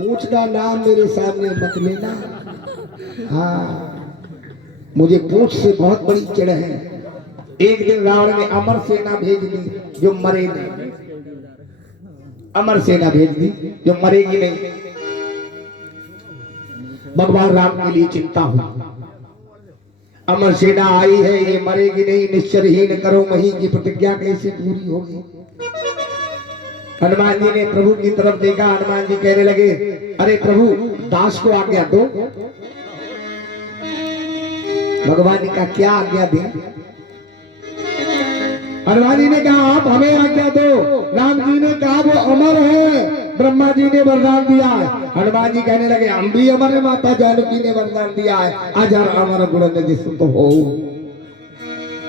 पूछ का नाम मेरे सामने मत लेना। हाँ, मुझे पूछ से बहुत बड़ी चिढ़ है। एक दिन रावण ने अमर सेना भेज दी जो मरे नहीं, अमर सेना भेज दी जो मरेगी नहीं। भगवान राम के लिए चिंता हुई, अमर सेना आई है, ये मरेगी नहीं, निश्चरहीन करो मही की प्रतिज्ञा कैसे पूरी होगी। हनुमान जी ने प्रभु की तरफ देखा। हनुमान जी कहने लगे, अरे प्रभु दास को आज्ञा दो। भगवान ने कहा क्या आज्ञा दें? हनुमान जी ने कहा आप हमें आज्ञा दो। राम जी ने कहा वो अमर है, ब्रह्मा जी ने वरदान दिया है। हनुमान जी कहने लगे हम भी अमर है, माता जानकी ने वरदान दिया है, अजर अमर गुण निधि सुत हो।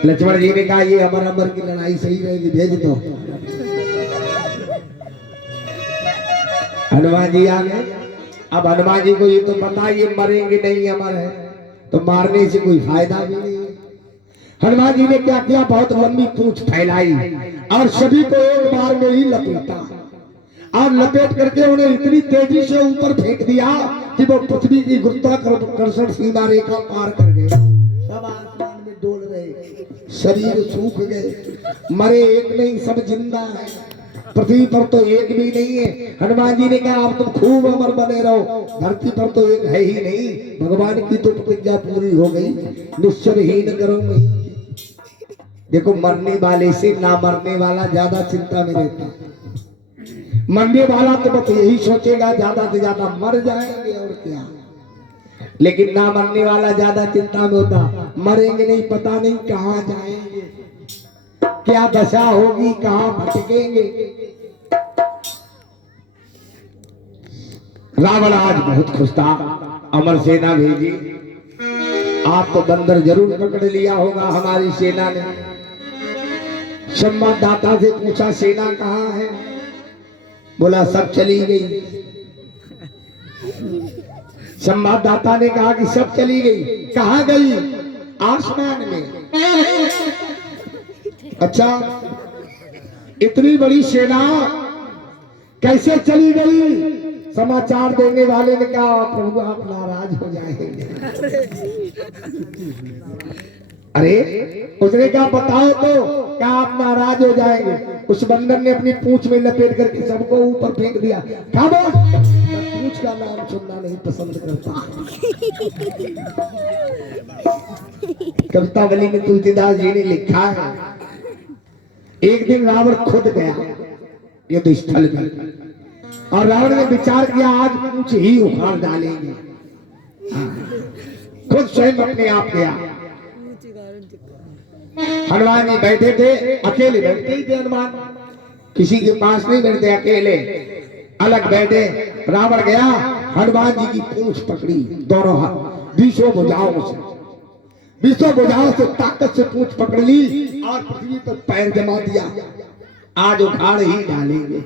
लक्ष्मण जी ने कहा ये अमर अमर की लड़ाई सही रहेगी, भेज दो। हनुमान जी आ गए। अब हनुमान जी को ये तो पता ये मरेंगे नहीं, अमर है, तो मारने से कोई फायदा भी नहीं। हनुमान जी ने क्या किया, बहुत लंबी पूंछ फैलाई और सभी को एक बार में ही लपेटा और लपेट करके उन्हें इतनी तेजी से ऊपर फेंक दिया कि वो पृथ्वी की गुरुत्वाकर्षण सीमा रेखा पार कर गए। सब आसमान में डोल गए, शरीर सूख गए, मरे एक नहीं सब जिंदा है, पृथ्वी पर तो एक भी नहीं है। हनुमान जी ने कहा आप तुम खूब अमर बने रहो, धरती पर तो एक है ही नहीं। भगवान की तो प्रतिज्ञा पूरी हो गई, निश्चरहीन करो मही। देखो मरने वाले से ना मरने वाला ज्यादा चिंता में रहता है। मरने वाला तो बस यही सोचेगा ज्यादा से ज्यादा मर जाएंगे और क्या, लेकिन ना मरने वाला ज्यादा चिंता में होता, मरेंगे नहीं, पता नहीं कहाँ जाएंगे, क्या दशा होगी, कहाँ भटकेंगे। रावण आज बहुत खुश था, अमर सेना भेजी। आप तो बंदर जरूर पकड़ लिया होगा हमारी सेना ने। संवाददाता से पूछा सेना कहाँ है, बोला सब चली गई। संवाददाता ने कहा कि सब चली गई, कहाँ गई? आसमान में। अच्छा, इतनी बड़ी सेना कैसे चली गई? समाचार देने वाले ने कहा प्रभु आप नाराज हो जाएंगे। अरे उसने कहा बताओ तो, क्या आप नाराज हो जाएंगे? उस बंदर ने अपनी पूंछ में लपेट करके सबको ऊपर फेंक दिया। क्या बोल, मैं पूंछ का नाम सुनना नहीं पसंद करता। कवितावली में तुलसीदास जी ने लिखा है, एक दिन रावण खुद गया युद्ध स्थल में और रावण ने विचार किया आज पूंछ ही उखाड़ डालेंगे। खुद स्वयं अपने आप गया। हनुमान जी बैठे थे, अकेले बैठते ही थे हनुमान, किसी के पास नहीं बैठते, अकेले अलग बैठे। रावण गया, हनुमान जी की पूंछ पकड़ी दोनों हाथ, 20 भुजाओं से, 20 भुजाओं से ताकत से पूंछ पकड़ ली और पृथ्वी पर पैर जमा दिया, आज उखाड़ ही डालेंगे।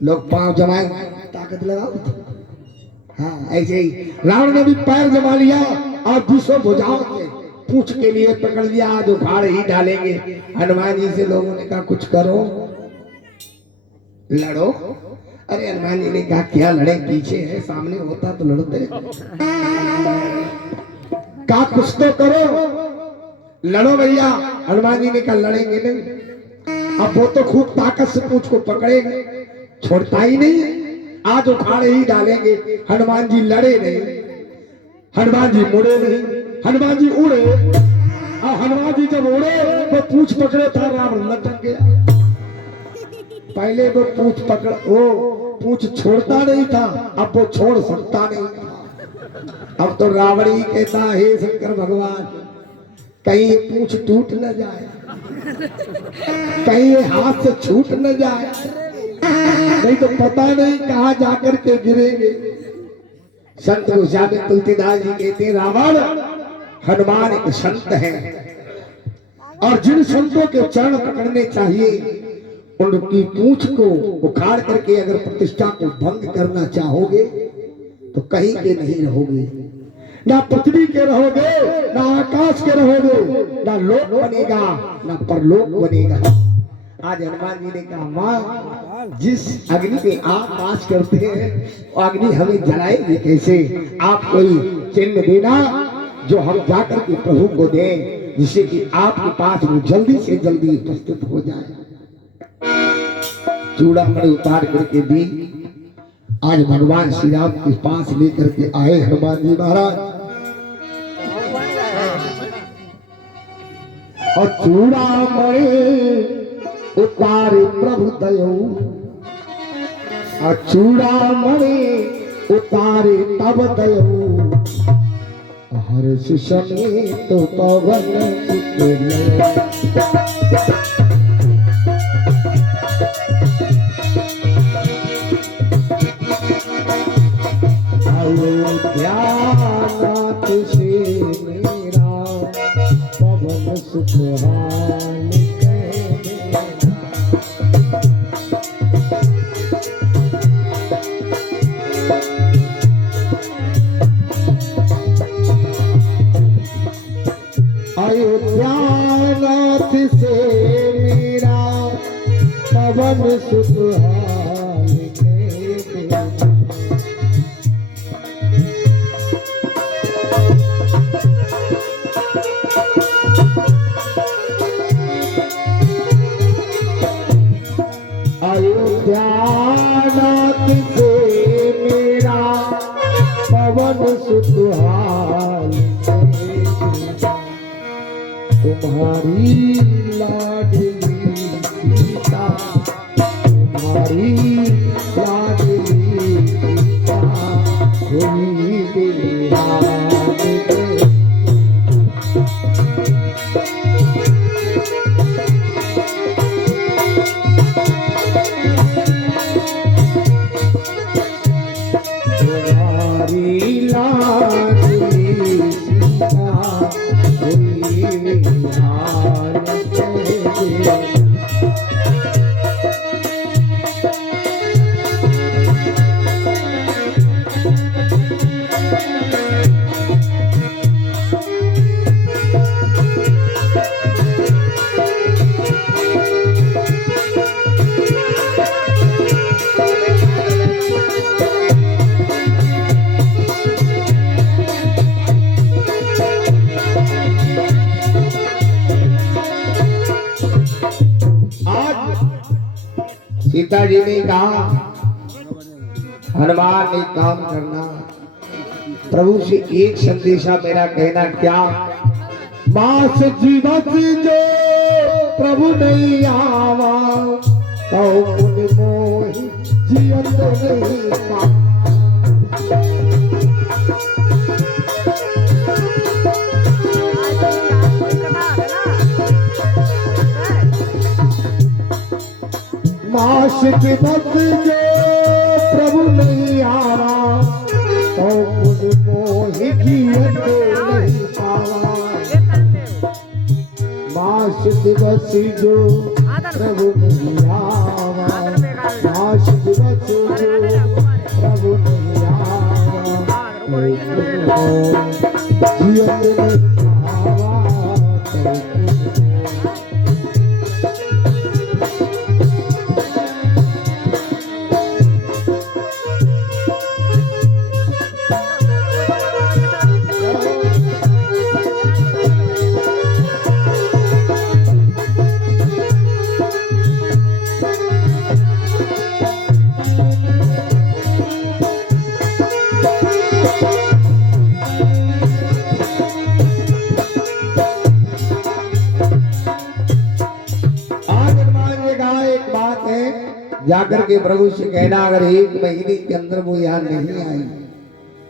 लोग पांव जमाए, ताकत लगाओ। हाँ ऐसे ही रावण ने भी पैर जमा लिया और 20 भुजाओं से पूंछ के लिए पकड़ लिया, आज उखाड़ ही डालेंगे। हनुमान जी से लोगों ने कहा कुछ करो, लड़ो। अरे हनुमान जी ने कहा क्या लड़े, पीछे है, सामने होता तो लड़ते। कहा कुछ तो करो, लड़ो भैया। हनुमान जी ने कहा लड़ेंगे नहीं। अब वो तो खूब ताकत से पूंछ को पकड़ेंगे, छोड़ता ही नहीं है, आज उखाड़ ही डालेंगे। हनुमान जी लड़े नहीं, हनुमान जी मुड़े नहीं, हनुमान जी उड़े। और हनुमान जी जब उड़े तो पूंछ पकड़े था, रावण लटक गया। पहले वो पूंछ पकड़, वो पूंछ छोड़ता नहीं था, अब वो छोड़ सकता नहीं था। अब तो रावण ही कहता हे शंकर भगवान, कहीं पूंछ टूट न जाए, कहीं हाथ से छूट न जाए, नहीं तो पता नहीं कहां जाकर के गिरेंगे। संत गोस्वामी तुलसीदास जी कहते रावण हनुमान एक संत है और जिन संतों के चरण पकड़ने चाहिए उनकी पूंछ को उखाड़ करके अगर प्रतिष्ठा को भंग करना चाहोगे तो कहीं के नहीं रहोगे, ना पृथ्वी के रहोगे, ना आकाश के रहोगे, ना लोक बनेगा ना परलोक बनेगा। आज हनुमान जी ने कहा माँ जिस अग्नि पे आप वास करते हैं वो अग्नि हमें जलाएगी कैसे? आप कोई चिन्ह देना जो हम जाकर के प्रभु को दें, जिससे कि आपके पास वो जल्दी से जल्दी उपस्थित हो जाए। चूड़ामणि उतार करके दी। आज भगवान श्री राम के पास लेकर के आए हनुमान जी महाराज, और चूड़ामणि उतारे प्रभु दयो, और चूड़ामणि उतारे तब दयो, हर्ष समेत पवन अयोध्यानाथ से मेरा पवन सुखहान अयोध्यानाथ से मेरा पवन सुखहान अयोध्यानाथ से मेरा पवन सुखहान तुम्हारी लाडली सीता, तुम्हारी लाडली सीता हुई बिहार तुम्हारी लाडली सीता हुई बिहार सीता जी ने कहा हनुमान ने काम करना, प्रभु से एक संदेशा मेरा कहना क्या? मास जीवत जो प्रभु नहीं आवा तो मुन मोहि जियत नहीं पा। मास के बद जो प्रभु नहीं आ रहा तो खुद मोहि जियत नहीं पावा। मास दिवस जो प्रभु नहीं आवा, मास दिवस जो प्रभु नहीं आवा जियत नहीं पावा। जाकर के प्रभु से कहना अगर एक महीने के अंदर वो यहाँ नहीं आई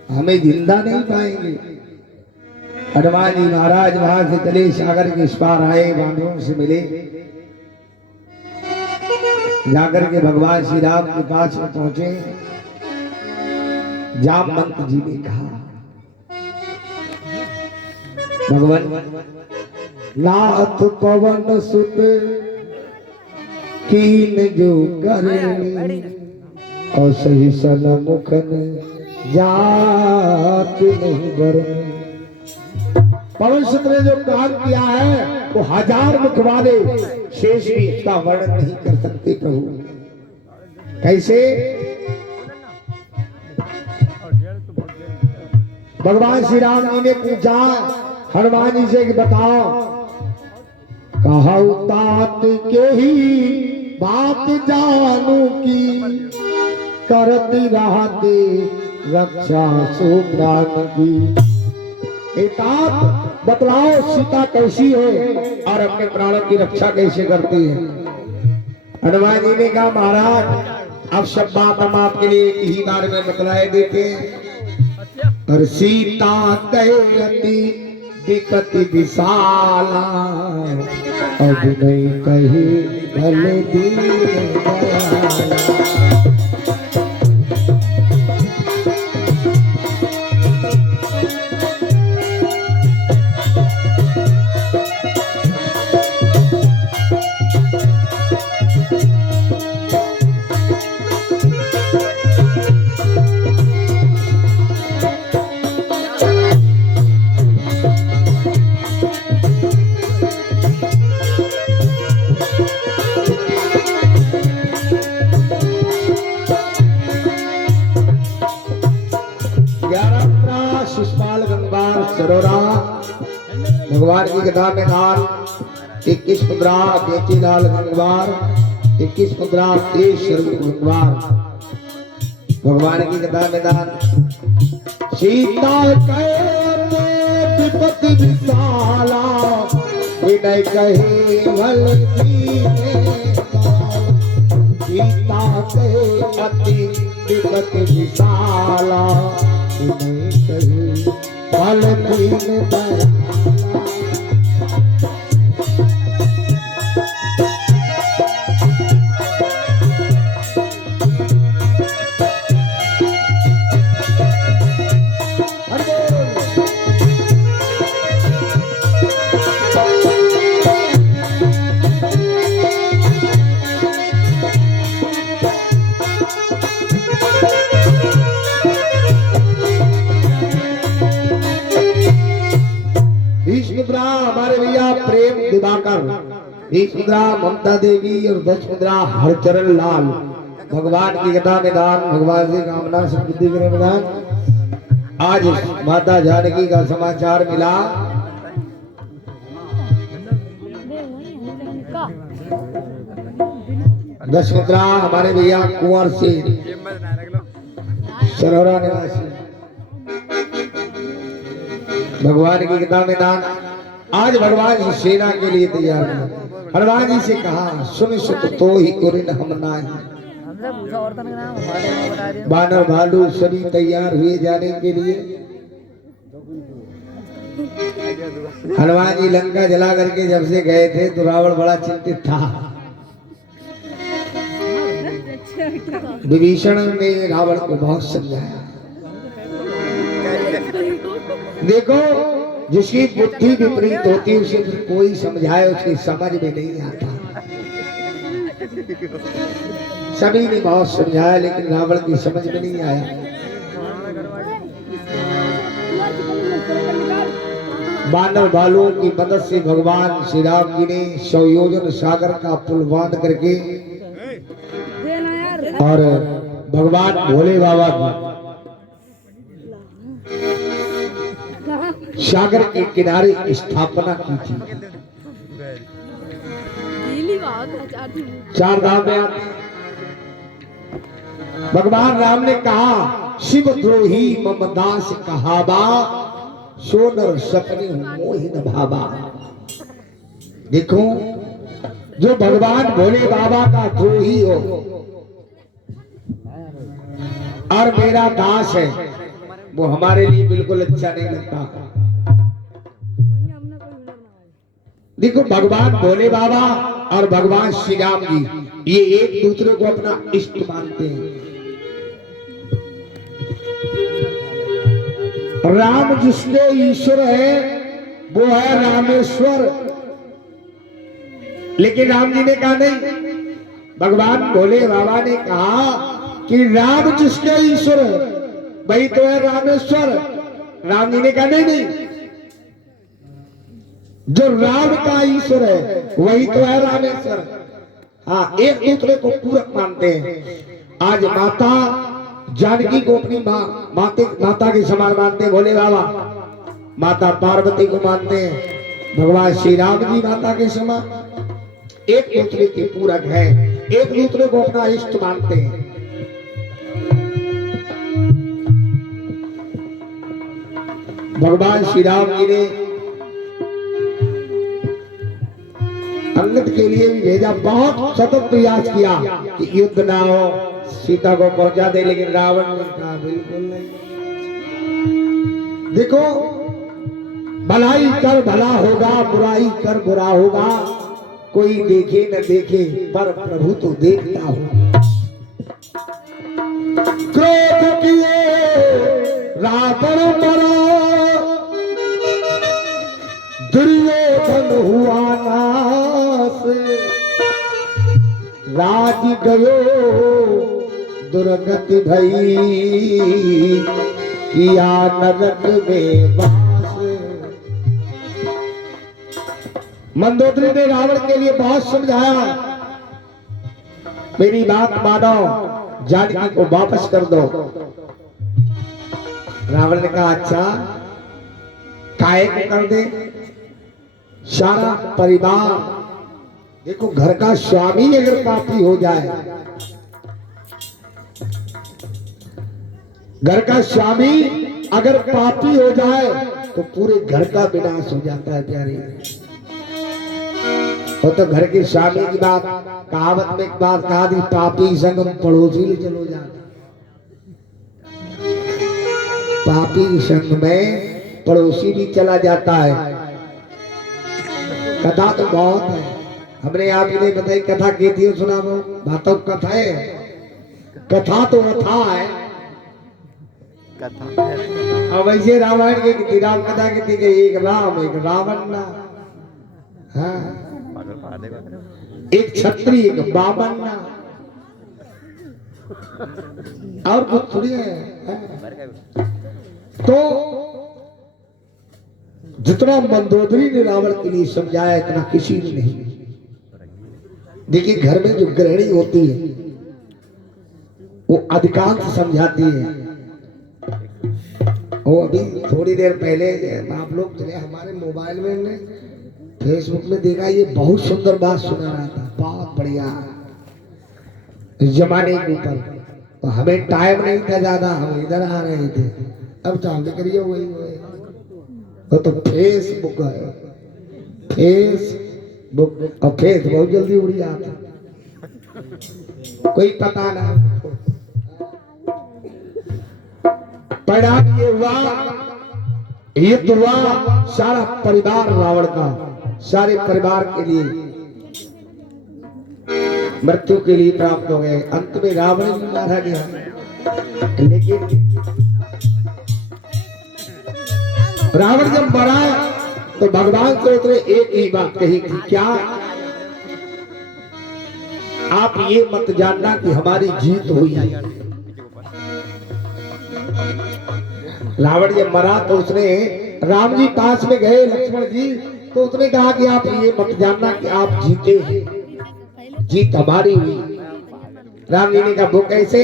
हमें जिंदा नहीं पाएंगे। हनुमान जी महाराज वहां से चले, सागर के इस पार आए, बांधवों से मिले, जाकर के भगवान श्री राम के पास में पहुंचे। जामवंत जी ने कहा भगवान नाथ पवन सुत कीन जो करनी और सही सन मुखन जात नहीं बरनी। पवन सुत ने जो काम किया है वो हजार मुख वाले शेष भी इसका वर्णन नहीं कर सकते प्रभु। कैसे? भगवान श्री राम जी ने पूछा हनुमान जी से कि बताओ, कहु तात के ही बात जानू की, करती रहते रक्षा सो प्राण की। बतलाओ सीता कैसी है और अपने प्राणों की रक्षा कैसे करती है। हनुमान जी ने कहा महाराज अब सब बात हम आपके लिए एक ही बार में बतलाए देते हैं। और सीता कहती दिक्कति विशाला, अब नहीं कही भले दीन। भगवान की गदा में दान 21 मुद्रा बेची लाल गंगवार, 21 मुद्रा तेज स्वरूप गंगवार। भगवान की गदा में दान सीता कहे विपत्ति विशाला, विनय कहे भल सीता कहे अति विपत्ति विशाला, विनय कहे भल दीन। हमारे भैया प्रेम दिवाकर, 20 मुद्रा ममता देवी और 10 मुद्रा हरचरण लाल। भगवान की गदा में दान, भगवान से कामना समृद्धि करे प्रदान। आज माता जानकी का समाचार मिला। दस मुद्रा हमारे भैया कुंवर से सरोरा निवासी। भगवान की गदा में दान। आज भगवान जी सेना के लिए तैयार है। हनुमान जी से कहा सुन सुत तो ही उरिन हम नाही। बानर भालू सभी तैयार हुए जाने के लिए। हनुमान जी लंका जला करके जब से गए थे तो रावण बड़ा चिंतित था। विभीषण ने रावण को बहुत समझाया। देखो जिसकी बुद्धि विपरीत होती है उसे कोई समझाए उसकी समझ में नहीं आता। सभी ने बहुत समझाया लेकिन रावण की समझ में नहीं आया। बानर भालुओं की मदद से भगवान श्री राम जी ने 100 योजन सागर का पुल बांध करके और भगवान भोले बाबा की सागर के किनारे स्थापना की थी। 4 धाम में आते। भगवान राम ने कहा शिव द्रोही मम दास कहावा, सोनर सपने मोहिन भावा। देखो जो भगवान भोले बाबा का द्रोही हो और मेरा दास है वो हमारे लिए बिल्कुल अच्छा नहीं लगता। देखो भगवान भोले बाबा और भगवान श्री राम जी ये एक दूसरे को अपना इष्ट मानते हैं। राम जिसके ईश्वर है वो है रामेश्वर। लेकिन राम जी ने कहा नहीं। भगवान भोले बाबा ने कहा कि राम जिसके ईश्वर है वही तो है रामेश्वर। राम जी ने कहा नहीं नहीं जो राम का ईश्वर है वही तो है रामेश्वर। हाँ, एक दूसरे को पूरक मानते हैं। आज माता जानकी को अपनी माता के समान मानते हैं भोले बाबा, माता पार्वती को मानते हैं, भगवान श्री राम जी माता के समान एक दूसरे के पूरक है, एक दूसरे को अपना इष्ट मानते हैं। भगवान श्री राम जी ने अंगद के लिए भी भेजा, बहुत सतत प्रयास किया कि युद्ध ना हो, सीता को पहुंचा दे, लेकिन रावण ने कहा बिल्कुल नहीं। देखो, भलाई कर भला होगा, बुराई कर बुरा होगा, कोई देखे न देखे पर प्रभु तो देखता हो। क्रोध किए रावण मरा, दुर्योधन हुआ नाश, राज गयो दुर्गति भई, किया नरक में वास। मंदोदरी ने रावण के लिए बहुत समझाया, मेरी बात मानो, जानकी को वापस कर दो। रावण ने कहा अच्छा, काहे को कर दे? सारा परिवार, देखो घर का स्वामी अगर पापी हो जाए, घर का स्वामी अगर पापी हो जाए तो पूरे घर का विनाश हो जाता है प्यारी। वो तो घर के स्वामी की बात, कहावत में एक बात कहा थी, पापी संगम पड़ोसी ले चलो जा। पापी संग में पड़ोसी भी चला जाता है। कथा तो बहुत है, हमने आप ही नहीं बताई कथा की थी, सुना वो बातों कथा है, कथा तो अथा है कथा। अब वैसे रामायण की कितनी राम कथा की थी, एक राम एक रावण ना, हाँ, एक क्षत्रिय एक बामन ना, और कुछ थोड़ी है। तो जितना मंदोदरी ने रावण के लिए समझाया इतना किसी ने नहीं। देखिए, घर में जो गृहिणी होती है वो अधिकांश समझाती है। वो अभी थोड़ी देर पहले आप लोग चले हमारे मोबाइल में फेसबुक में देखा, ये बहुत सुंदर बात सुना रहा था, बहुत बढ़िया जमाने के ऊपर। तो हमें टाइम नहीं था ज्यादा, हम इधर आ रहे थे, अब चाहते करिए वही तो फेसबुक है, फेसबुक और फेस बहुत जल्दी उड़ जाता, कोई पता ना। परिणाम ये हुआ, युद्ध हुआ, सारा परिवार रावण का, सारे परिवार के लिए मृत्यु के लिए प्राप्त हो गए। अंत में रावण भी मारा गया, लेकिन रावण जब मरा तो भगवान से उसने एक ही बात कही थी, क्या? आप ये मत जानना कि हमारी जीत हुई है। रावण जब मरा तो उसने, राम जी पास में गए लक्ष्मण जी, तो उसने कहा कि आप ये मत जानना कि आप जीते हैं, जीत हमारी हुई। राम जी ने कहा वो कैसे?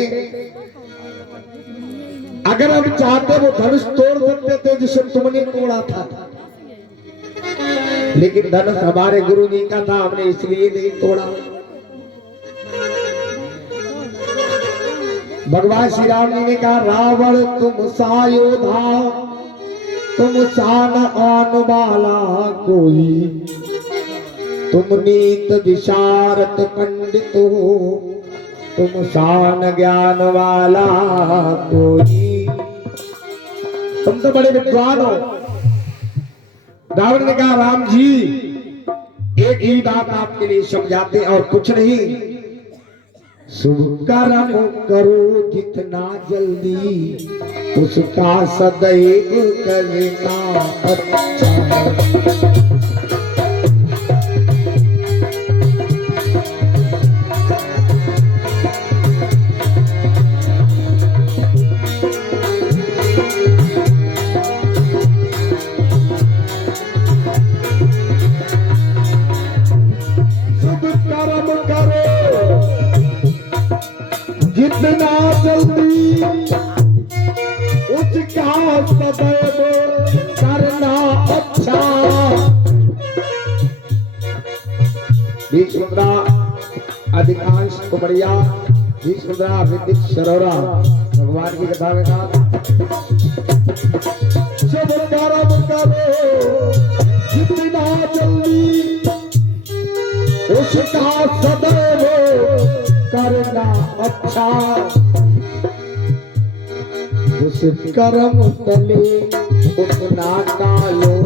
अगर हम चाहते वो धनुष तोड़ सकते थे जिसे तुमने तोड़ा था, लेकिन धनुष हमारे गुरु जी का था, हमने इसलिए नहीं तोड़ा। भगवान श्री राम जी ने कहा, रावण तुम सा योद्धा, तुम सान आन वाला कोई, तुम नीत विशारद पंडित हो, तुम शान ज्ञान वाला कोई, तुम तो बड़े विद्वान हो। रावण ने कहा, राम जी एक ही बात आपके लिए समझाते और कुछ नहीं, शुभ कर्म करो जितना जल्दी, उसका सदैव करना अच्छा। सदैव करना अच्छा। भीष्म अधिकांश कुमरिया भीष्म ऋतिक सरोरा भगवान की कथा में कहा जब कर्म करो जितना जल्दी उसका सदैव करना अच्छा। जिस कर्म तले उतना कालो